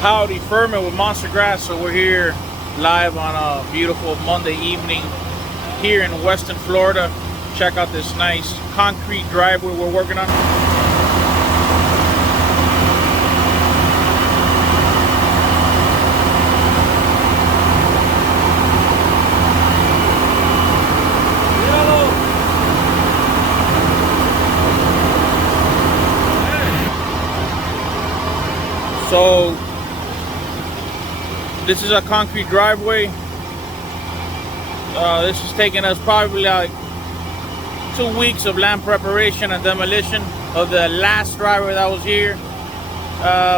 Howdy, Furman with Monster Grass. So we're here live on a beautiful Monday evening here in Western Florida. Check out this nice concrete driveway we're working on. So this is a concrete driveway. This is taking us probably like 2 weeks of land preparation and demolition of the last driveway that was here.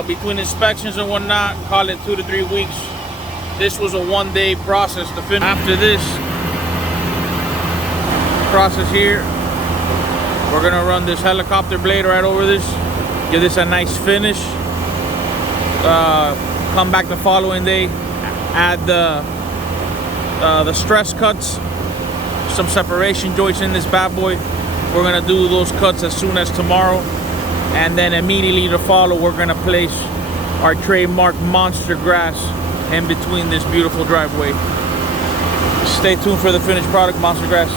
Between inspections and whatnot, call it 2 to 3 weeks. This was a one-day process to finish. After this process here, we're gonna run this helicopter blade right over this, give this a nice finish. Come back the following day, add the stress cuts, some separation joints in this bad boy. We're gonna do those cuts as soon as tomorrow, and then immediately to follow, we're gonna place our trademark Monster Grass in between this beautiful driveway. Stay tuned for the finished product, Monster Grass.